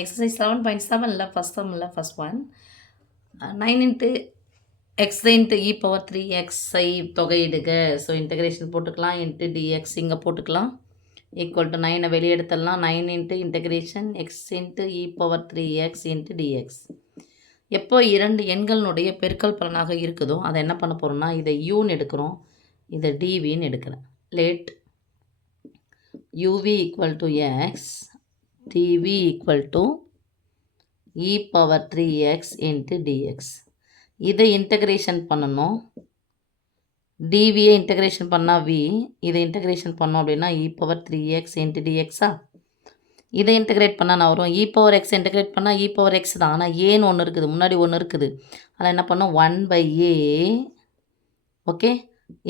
Exercise 7.7 இல்ல first sum இல்ல first one 9 into x into e power 3xஐ தொகையிடுக. ஸோ இன்டகிரேஷன் போட்டுக்கலாம் இன்ட்டு டிஎக்ஸ் இங்கே போட்டுக்கலாம் ஈக்குவல் டு 9 வெளியே எடுத்துடலாம். 9 into integration x into e power 3x into d x. எப்போ இரண்டு எண்களினுடைய பெருக்கல் பலனாக இருக்குதோ அதை என்ன பண்ண போகிறோம்னா இதை யூன்னு எடுக்கிறோம், இதை டிவின்னு எடுக்கிறேன். Late uv equal to X dv equal to e power 3x into dx. இதை இன்டகிரேஷன் பண்ணணும். dvயை இன்டகிரேஷன் பண்ணால் v, இதை இன்டகிரேஷன் பண்ணோம் அப்படின்னா e power 3x into dxஆ. இதை இன்டகிரேட் பண்ணால் நான் வரும் e power x இன்டகிரேட் பண்ணால் e power x தான். ஆனால் ஏன்னு ஒன்று இருக்குது, முன்னாடி ஒன்று இருக்குது. அதில் என்ன பண்ணோம் 1/a okay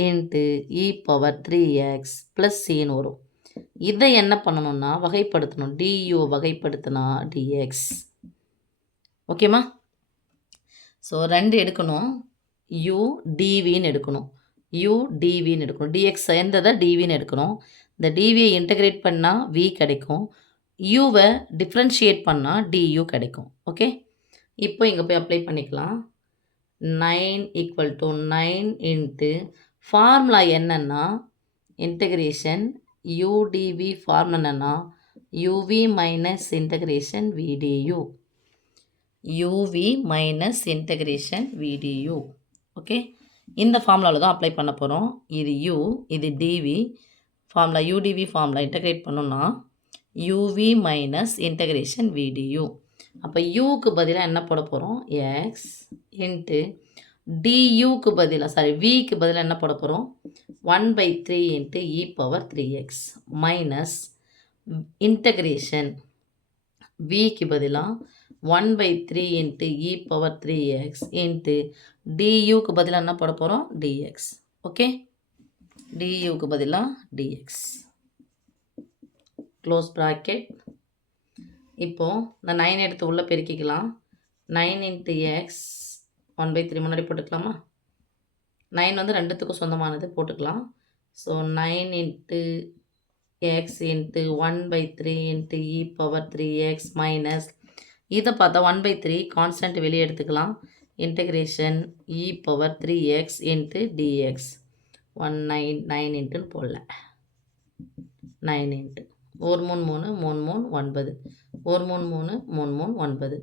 into e power 3x plus சின்னு வரும். இதை என்ன பண்ணணும்னா வகைப்படுத்தணும், du வகைப்படுத்தினா dx. ஓகேம்மா? ஸோ ரெண்டு எடுக்கணும், u dvன்னு எடுக்கணும், u dvன்னு எடுக்கணும். dx சேர்ந்ததை dvன்னு எடுக்கணும். இந்த dvயை இன்டகிரேட் பண்ணால் v கிடைக்கும், uவை டிஃப்ரென்ஷியேட் பண்ணால் du கிடைக்கும். ஓகே, இப்போ இங்கே போய் அப்ளை பண்ணிக்கலாம். 9 ஈக்குவல் டு 9 இன்ட்டு ஃபார்முலா என்னன்னா இன்டகிரேஷன் udv ஃபார்முலா என்னன்னா uv minus integration vdu, uv minus integration vdu. Okay, இந்த ஃபார்முலாவில் தான் அப்ளை பண்ண போகிறோம். இது u, இது dv formula. udv formula integrate பண்ணோன்னா uv மைனஸ் இன்டகிரேஷன் vdu. அப்போ யூக்கு பதிலாக என்ன போட போகிறோம் எக்ஸ் இன்ட்டு டியூக்கு பதிலாக விக்கு பதிலாக என்ன போட போகிறோம் 1/3 into e power 3x minus integration விக்கு பதிலாக 1/3 into e power 3x into டியூக்கு பதிலாக என்ன போட போகிறோம் dx. ஓகே, டியூக்கு பதிலாக dx க்ளோஸ் ப்ராக்கெட். இப்போது இந்த 9 எடுத்து உள்ளே பெருக்கிக்கலாம். 9 இன்ட்டு எக்ஸ் 1/3 முன்னாடி போட்டுக்கலாமா? 9 வந்து ரெண்டுத்துக்கும் சொந்தமானது போட்டுக்கலாம். So 9 into x into 1/3 into e power 3x minus இதை பார்த்தா 1/3 கான்ஸ்டன்ட் வெளியே எடுத்துக்கலாம். Integration e power 3x into d x 9 இன்ட்டுன்னு போடல, 9 into 1 3 3 3 9 1 3 3 3 9.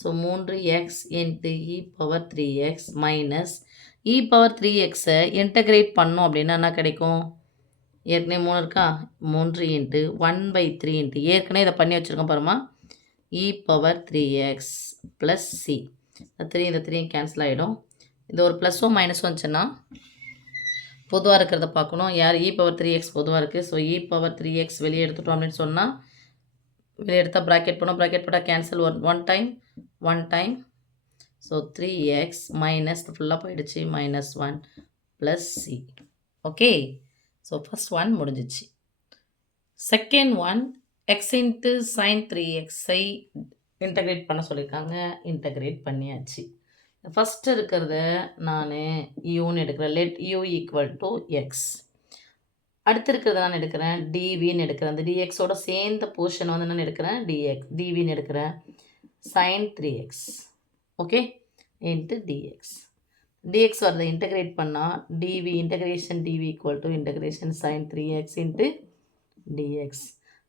So 3x into e power 3x minus e power 3xை integrate பண்ணோம் அப்படின்னா என்ன கிடைக்கும்? ஏற்கனவே 3 இருக்கா, 3 இன்ட்டு 1/3 இன்ட்டு ஏற்கனவே இதை பண்ணி வச்சுருக்கோம் பாருமா, இ பவர் 3x ப்ளஸ் சி. இந்த 3 கேன்சல் ஆகிடும். இது ஒரு ப்ளஸ்ஸோ மைனஸோ வந்துச்சுன்னா பொதுவாக இருக்கிறத பார்க்கணும். யார் இ பவர் 3x பொதுவாக இருக்குது. ஸோ இ பவர் 3x வெளியே எடுத்துட்டோம் அப்படின்னு சொன்னால் வெளியே எடுத்தால் ப்ராக்கெட் பண்ணோம், ப்ராக்கெட் போட்டால் cancel one time. So 3x minus ஃபுல்லாக போயிடுச்சு -1 plus C. Okay, so first one முடிஞ்சிச்சு. Second one x into sine 3xஐ இன்டகிரேட் பண்ண சொல்லியிருக்காங்க, இன்டகிரேட் பண்ணியாச்சு. ஃபஸ்ட்டு இருக்கிறத நான் யூன்னு எடுக்கிறேன், let u equal to x. அடுத்து இருக்கிறத நான் எடுக்கிறேன் டிவின்னு எடுக்கிறேன். அந்த டிஎக்ஸோட சேர்ந்த போர்ஷன் வந்து நான் எடுக்கிறேன் டிவின்னு எடுக்கிறேன் sine 3x. Okay, into dx. Dx வரதை இன்டகிரேட் பண்ணால் dv integration TV equal to integration sine 3x into dx.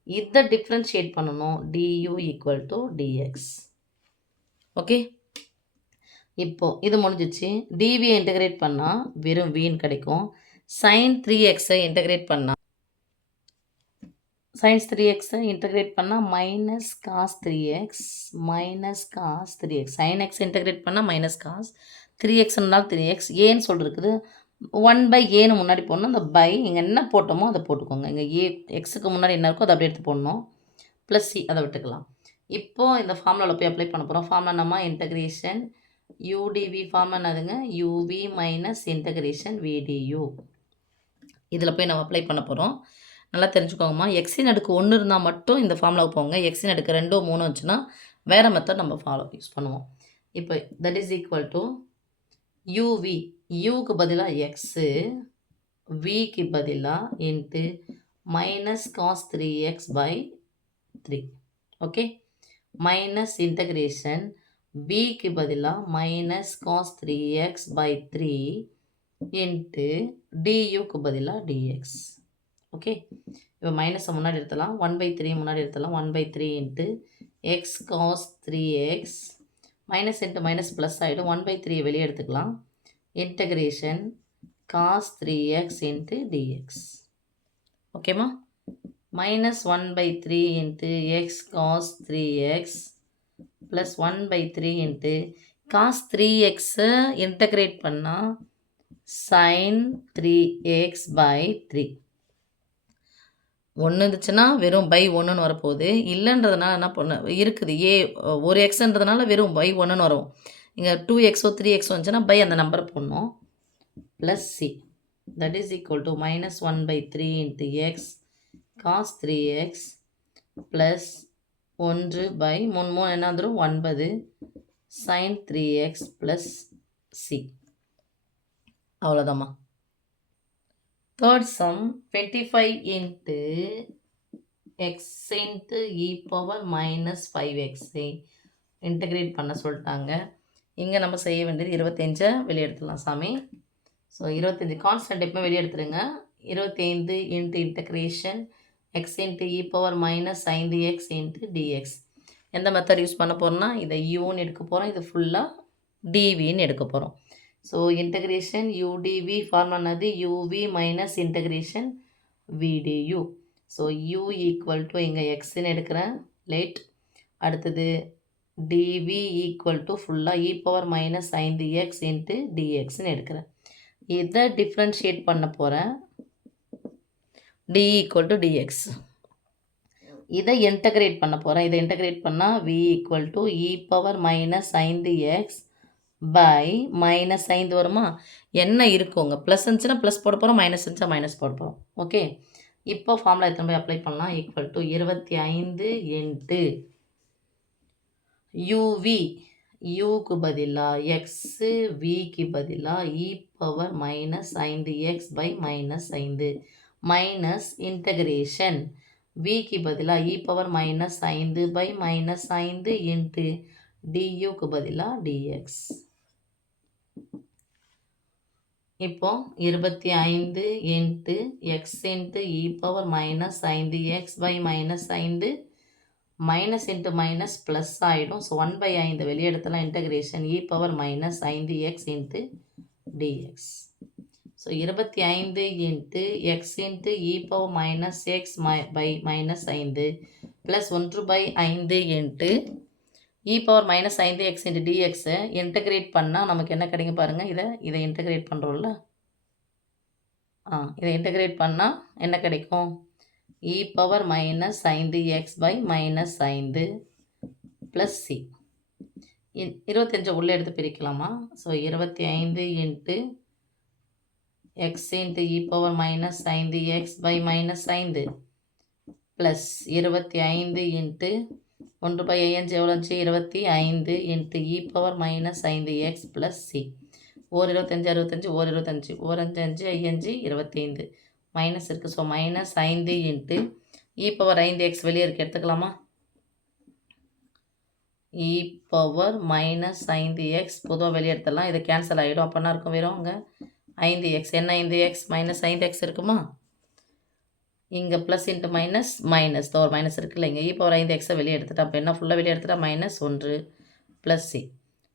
இதை டிஃப்ரென்ஷியேட் பண்ணணும், du equal to dx. Okay, இப்போது இது முடிஞ்சிச்சு. டிவியை இன்டகிரேட் பண்ணால் வெறும் வின்னு கிடைக்கும். சைன் 3xஐ இன்டகிரேட் பண்ணால் சைன்ஸ் 3xஐ இன்டகிரேட் பண்ணால் minus cos 3x minus cos 3x. Sine x integrate பண்ணால் மைனஸ் காஸ் 3xனால 3x. ஏன்னு சொல்லிருக்குது 1/aன்னு முன்னாடி போடணும். அந்த பை இங்கே என்ன போட்டோமோ அதை போட்டுக்கோங்க. இங்கே ஏ எக்ஸுக்கு முன்னாடி என்ன இருக்கோ அதை அப்படியே எடுத்து போடணும். ப்ளஸ் சி அதை விட்டுக்கலாம். இப்போது இந்த ஃபார்முலாவில் போய் அப்ளை பண்ண போகிறோம். ஃபார்முலா நம்ம இன்டகிரேஷன் யூடிவி ஃபார்முலா என்னதுங்க யூவி மைனஸ் இன்டகிரேஷன் விடியூ. இதில் போய் நம்ம அப்ளை பண்ண போகிறோம். நல்லா தெரிஞ்சுக்கோங்கம்மா. எக்ஸின் அடுக்கு 1 இருந்தால் மட்டும் இந்த ஃபார்முலாவுக்கு போங்க. எக்ஸின் அடுக்கு 2 3 வச்சுன்னா வேறு மெத்தட் நம்ம யூஸ் பண்ணுவோம். இப்போ that is equal to u v, யூக்கு பதிலாக எக்ஸு, விக்கு பதிலாக into minus cos 3x/3. Okay, minus integration பிக்கு பதிலாக மைனஸ் காஸ் 3x/3 இன்ட்டு டியூக்கு பதிலாக டிஎக்ஸ். ஓகே, இப்போ மைனஸை முன்னாடி எடுத்துலாம், 1/3 முன்னாடி எடுத்துலாம், 1/3 into x cos 3x minus into minus plus ஆகிடும், 1/3 வெளியே எடுத்துக்கலாம், integration cos 3x into d x. ஓகேம்மா, minus 1/3 into x cos 3x plus 1/3 into cos 3xை இன்டகிரேட் பண்ணால் sin 3x/3. ஒன்று இருந்துச்சுன்னா வெறும் பை 1ன்னு வரப்போகுது, இல்லைன்றதுனால என்ன பண்ண இருக்குது ஒரு எக்ஸ்ன்றதுனால வெறும் பை 1ன்னு வரும். இங்கே 2xோ 3xோ வந்துச்சுன்னா பை அந்த நம்பரை போடணும், plus C that is equal to minus 1/3 into x cos 3x plus 1/3 என்ன வந்துடும் 9 sin 3x ப்ளஸ் சி. அவ்வளோதாம்மா. Third sum 25 into x into e power minus 5xஐ இன்டகிரேட் பண்ண சொல்லிட்டாங்க. இங்கே நம்ம செய்ய வேண்டியது 25 வெளியே எடுத்துடலாம் சாமி. ஸோ 25 கான்ஸ்டன்ட் எப்போ வெளியே எடுத்துருங்க. 25 into integration x into e power minus 5x into d x. எந்த மெத்தட் யூஸ் பண்ண போகிறோம்னா இதை யூன்னு எடுக்க போகிறோம், இது ஃபுல்லாக டிவின்னு எடுக்க போகிறோம். ஸோ இன்டகிரேஷன் யூடிவி ஃபார்முலானது u v minus integration v d u. So u equal to இங்கே எக்ஸ்ன்னு எடுக்கிறேன் லேட், அடுத்தது டிவி ஈக்குவல் டு ஃபுல்லாக e power minus 5x into டிஎக்ஸ்ன்னு எடுக்கிறேன். இதை டிஃப்ரென்ஷியேட் பண்ண போகிறேன், டி ஈக்குவல் டு டிஎக்ஸ். இதை இன்டகிரேட் பண்ண போகிறேன், இதை இன்டகிரேட் பண்ணால் v equal to e power minus 5x by minus 5 வருமா. என்ன இருக்குங்க, ப்ளஸ் இருந்துச்சுன்னா ப்ளஸ் போட போகிறோம், மைனஸ் இருந்துச்சா மைனஸ் போட போகிறோம். ஓகே, இப்போ ஃபார்முலா எத்தனை போய் அப்ளை பண்ணலாம். ஈக்குவல் டு 25 இன்ட்டு யூவி, யூக்கு பதிலாக எக்ஸு, விக்கு பதிலாக e power minus 5x by minus 5 minus integration விக்கு பதிலாக e power minus 5 by minus 5 into டியூக்கு பதிலாக டிஎக்ஸ். இப்போ 25 into x into e power minus 5x by minus 5 minus into minus plus ஆகிடும். ஸோ 1/5 வெளியே எடுத்தலாம், integration e power minus 5x into d x. So 25 into x into e power minus x by minus 5 plus 1/5 into e power minus 5x into டிஎக்ஸை integrate பண்ணால் நமக்கு என்ன கிடைக்கும் பாருங்கள். இதை இன்டகிரேட் பண்ணுறோம்ல, இதை இன்டகிரேட் பண்ணால் என்ன கிடைக்கும், e power minus 5x by minus 5 plus C. 25 உள்ளே எடுத்து பிரிக்கலாமா. So 25 into x into e power minus 5x by minus 5 plus 25 into 1/5 எவ்வளோ இருந்துச்சு 25 into e power minus 5x plus C. 25 65 25 5 5 25 minus இருக்குது. So minus 5 into e power 5x வெளியே இருக்குது எடுத்துக்கலாமா. இ power minus 5x பொதுவாக வெளியே எடுத்துடலாம், இது கேன்சல் ஆகிடும். அப்போ என்ன இருக்கும், வெறும் அங்கே 5x, என்ன 5x மைனஸ் 5x இருக்குமா. இங்கே ப்ளஸ் இன்ட்டு மைனஸ் மைனஸ் ஒரு மைனஸ் இருக்குல்ல, இங்கே இ பவர் 5xஐ வெளியே எடுத்துட்டா, அப்போ என்ன ஃபுல்லாக வெளியே எடுத்துட்டா மைனஸ் 1 ப்ளஸ் சி.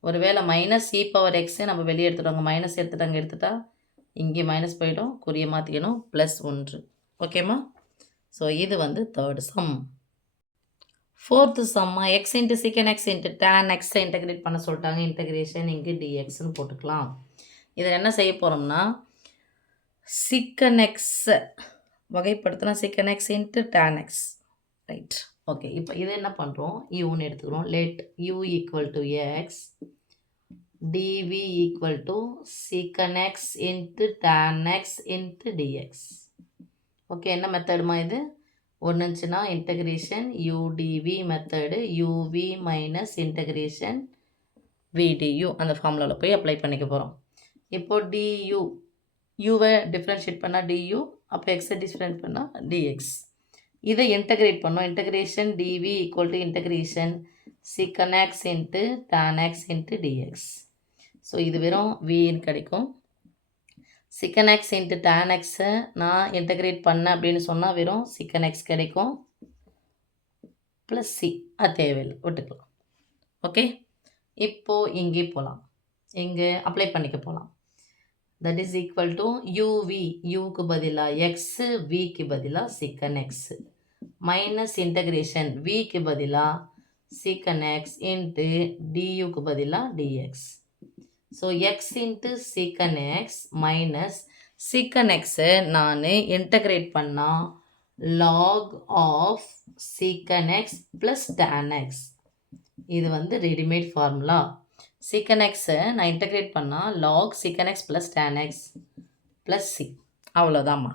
ஒரு வேளை மைனஸ் இ பவர் எக்ஸை நம்ம வெளியே எடுத்துட்டோம், மைனஸ் எடுத்துட்டு அங்கே எடுத்துட்டா இங்கே மைனஸ் போய்டும், குறிய மாற்றிக்கணும், ப்ளஸ் 1. ஓகேம்மா. ஸோ இது வந்து தேர்டு சம். ஃபோர்த்து சம்மா x into secant x into tan எக்ஸை இன்டகிரேட் பண்ண சொல்லிட்டாங்க. இன்டகிரேஷன் இங்கே டிஎக்ஸ்ன்னு போட்டுக்கலாம். இதில் என்ன செய்ய போகிறோம்னா சீக்கன் எக்ஸை வகைப்படுத்தினா secant x into tan x, right. Okay, இப்போ இது என்ன பண்ணுறோம், யூன்னு எடுத்துக்கிறோம். Let u equal to x d v equal to secant x into tan x into d x. Okay, என்ன மெத்தடுமா இது, ஒன்றுச்சுன்னா integration u d v method, u v minus integration v d u அந்த ஃபார்முலாவில் போய் அப்ளை பண்ணிக்க போகிறோம். இப்போது டியூ, யூவை டிஃப்ரென்ஷியேட் பண்ணால் டியூ, அப்போ எக்ஸை டிஃப்ரெண்ட் பண்ணால் டிஎக்ஸ். இதை இன்டகிரேட் பண்ணோம். Integration TV equal to integration secant x into tan x into dx. So இது வெறும் vன்னு கிடைக்கும். secant x into tan xை நான் இன்டகிரேட் பண்ணேன் அப்படின்னு சொன்னால் வெறும் secant x கிடைக்கும். ப்ளஸ் சி அது தேவையில்லை, விட்டுக்கலாம். ஓகே, இப்போது இங்கே போகலாம். இங்கே அப்ளை பண்ணிக்க போகலாம். That is equal to u v, யூக்கு பதிலாக எக்ஸு, விக்கு பதிலாக secant x மைனஸ் இன்டகிரேஷன் விக்கு பதிலாக secant x இன்ட்டு டியூக்கு பதிலாக dx. So X into secant x minus secant xை நான் இன்டகிரேட் பண்ணால் log of secant x plus tan x. இது வந்து ரெடிமேட் ஃபார்முலா. secant xை நான் இன்டகிரேட் பண்ணால் log secant x plus tan x plus c. அவ்வளோதாம்மா.